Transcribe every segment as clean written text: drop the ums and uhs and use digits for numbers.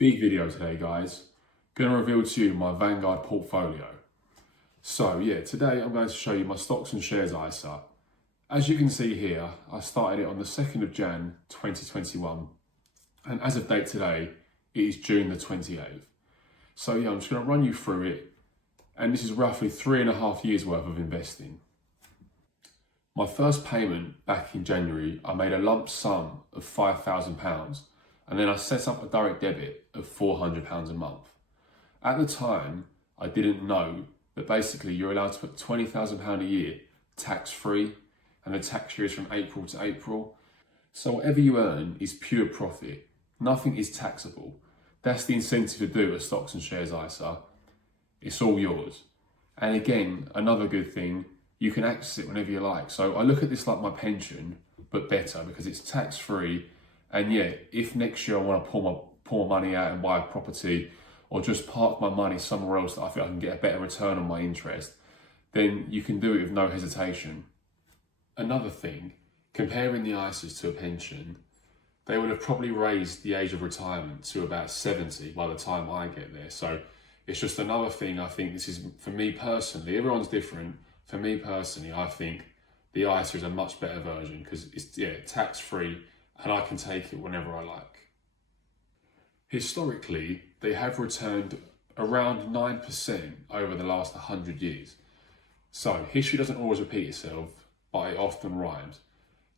Big video today, guys. Going to reveal to you my Vanguard portfolio. So yeah, today I'm going to show you my stocks and shares ISA. As you can see here, I started it on the 2nd of Jan 2021, and as of date today, it is June the 28th. So yeah, I'm just going to run you through it, and this is roughly 3.5 years worth of investing. My first payment back in January, I made a lump sum of £5,000, and then I set up a direct debit of £400 a month. At the time, I didn't know that basically you're allowed to put £20,000 a year tax-free, and the tax year is from April to April. So whatever you earn is pure profit. Nothing is taxable. That's the incentive to do a stocks and shares ISA. It's all yours. And again, another good thing, you can access it whenever you like. So I look at this like my pension, but better because it's tax-free. And yeah, if next year I want to pull my money out and buy a property, or just park my money somewhere else that I feel I can get a better return on my interest, then you can do it with no hesitation. Another thing, comparing the ISAs to a pension, they would have probably raised the age of retirement to about 70 by the time I get there. So it's just another thing. I think this is, for me personally, everyone's different. For me personally, I think the ISA is a much better version because it's tax-free and I can take it whenever I like. Historically, they have returned around 9% over the last 100 years. So history doesn't always repeat itself, but it often rhymes.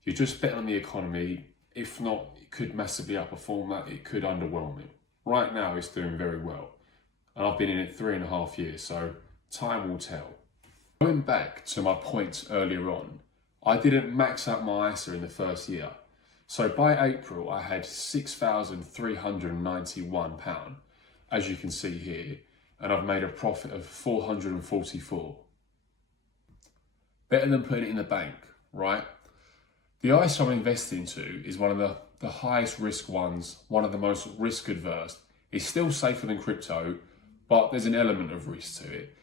You just bet on the economy. If not, it could massively outperform that. It could underwhelm it. Right now, it's doing very well. And I've been in it 3.5 years, so time will tell. Going back to my points earlier on, I didn't max out my ISA in the first year. So by April, I had £6,391, as you can see here, and I've made a profit of 444. Better than putting it in the bank, right? The ISA I'm investing into is one of the highest risk ones, one of the most risk adverse. It's still safer than crypto, but there's an element of risk to it.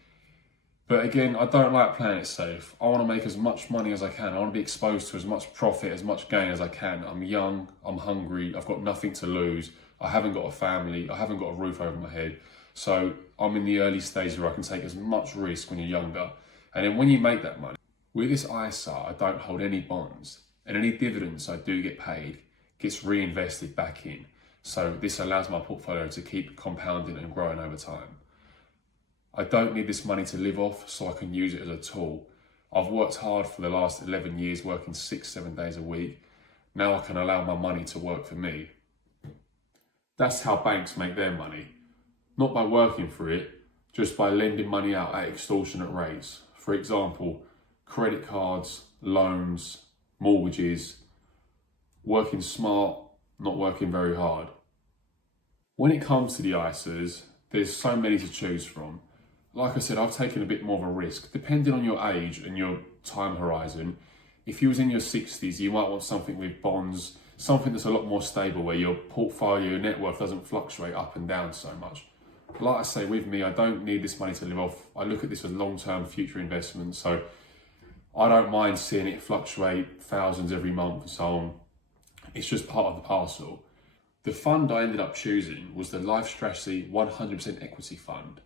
But again, I don't like playing it safe. I want to make as much money as I can. I want to be exposed to as much profit, as much gain as I can. I'm young, I'm hungry, I've got nothing to lose. I haven't got a family, I haven't got a roof over my head. So I'm in the early stages where I can take as much risk when you're younger. And then when you make that money, with this ISA, I don't hold any bonds, and any dividends I do get paid gets reinvested back in. So this allows my portfolio to keep compounding and growing over time. I don't need this money to live off, so I can use it as a tool. I've worked hard for the last 11 years, working 6-7 days a week. Now I can allow my money to work for me. That's how banks make their money. Not by working for it, just by lending money out at extortionate rates. For example, credit cards, loans, mortgages, working smart, not working very hard. When it comes to the ISAs, there's so many to choose from. Like I said, I've taken a bit more of a risk. Depending on your age and your time horizon, if you was in your 60s, you might want something with bonds, something that's a lot more stable where your portfolio, your net worth doesn't fluctuate up and down so much. Like I say, with me, I don't need this money to live off. I look at this as long-term future investment, so I don't mind seeing it fluctuate thousands every month and so on. It's just part of the parcel. The fund I ended up choosing was the Life Strategy 100% Equity Fund.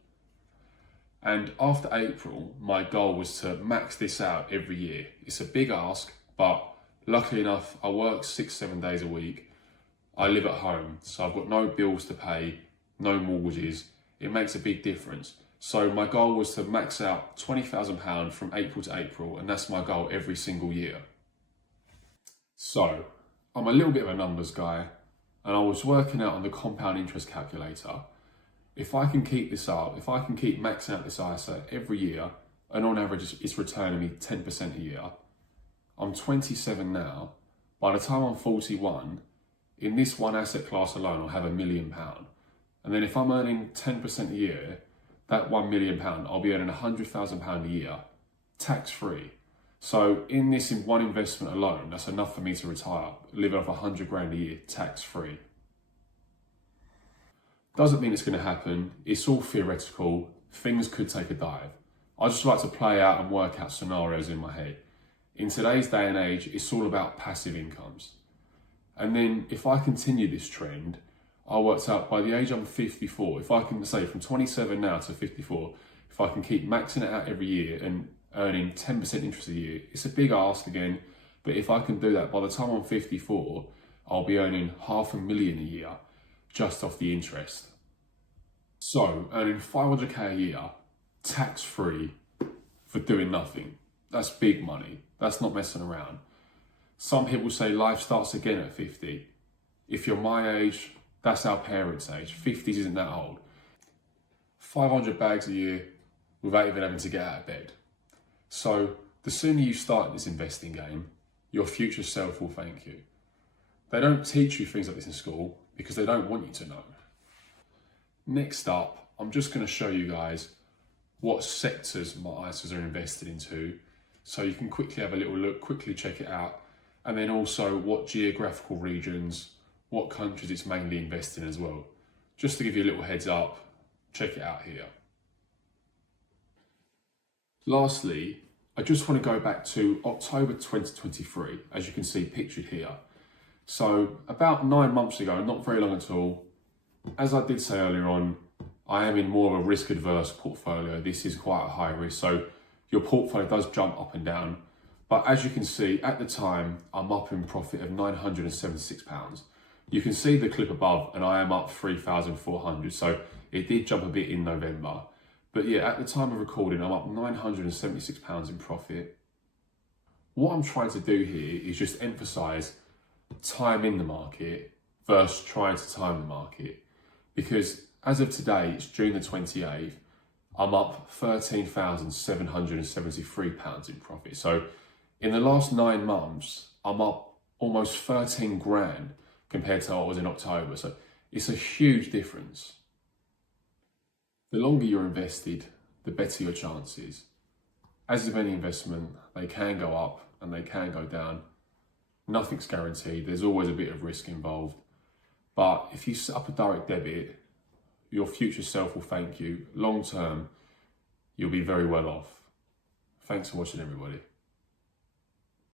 And after April, my goal was to max this out every year. It's a big ask, but luckily enough, I work 6-7 days a week. I live at home, so I've got no bills to pay, no mortgages. It makes a big difference. So my goal was to max out £20,000 from April to April, and that's my goal every single year. So I'm a little bit of a numbers guy, and I was working out on the compound interest calculator. If I can keep this up, if I can keep maxing out this ISA every year, and on average it's returning me 10% a year, I'm 27 now. By the time I'm 41, in this one asset class alone, I'll have £1 million. And then if I'm earning 10% a year, that £1 million, I'll be earning £100,000 a year, tax-free. So in one investment alone, that's enough for me to retire, living off 100 grand a year, tax-free. Doesn't mean it's going to happen. It's all theoretical. Things could take a dive. I just like to play out and work out scenarios in my head. In today's day and age, it's all about passive incomes. And then if I continue this trend, I worked out by the age I'm 54, if I can say from 27 now to 54, if I can keep maxing it out every year and earning 10% interest a year, it's a big ask again, but if I can do that by the time I'm 54, I'll be earning $500,000 a year just off the interest. So earning 500k a year, tax-free, for doing nothing. That's big money. That's not messing around. Some people say life starts again at 50. If you're my age, that's our parents' age. 50s isn't that old. 500 bags a year without even having to get out of bed. So the sooner you start this investing game, your future self will thank you. They don't teach you things like this in school because they don't want you to know. Next up, I'm just going to show you guys what sectors my ISAs are invested into, so you can quickly have a little look, quickly check it out, and then also what geographical regions, what countries it's mainly invested in as well. Just to give you a little heads up, check it out here. Lastly, I just want to go back to October 2023, as you can see pictured here. So about 9 months ago, not very long at all, as I did say earlier on, I am in more of a risk adverse portfolio. This is quite a high risk, so your portfolio does jump up and down. But as you can see, at the time, I'm up in profit of £976. You can see the clip above, and I am up 3,400. So it did jump a bit in November. But yeah, at the time of recording, I'm up £976 in profit. What I'm trying to do here is just emphasize time in the market versus trying to time the market. Because as of today, it's June the 28th, I'm up £13,773 in profit. So in the last 9 months, I'm up almost 13 grand compared to what I was in October. So it's a huge difference. The longer you're invested, the better your chances. As with any investment, they can go up and they can go down. Nothing's guaranteed. There's always a bit of risk involved. But if you set up a direct debit, your future self will thank you. Long term, you'll be very well off. Thanks for watching, everybody.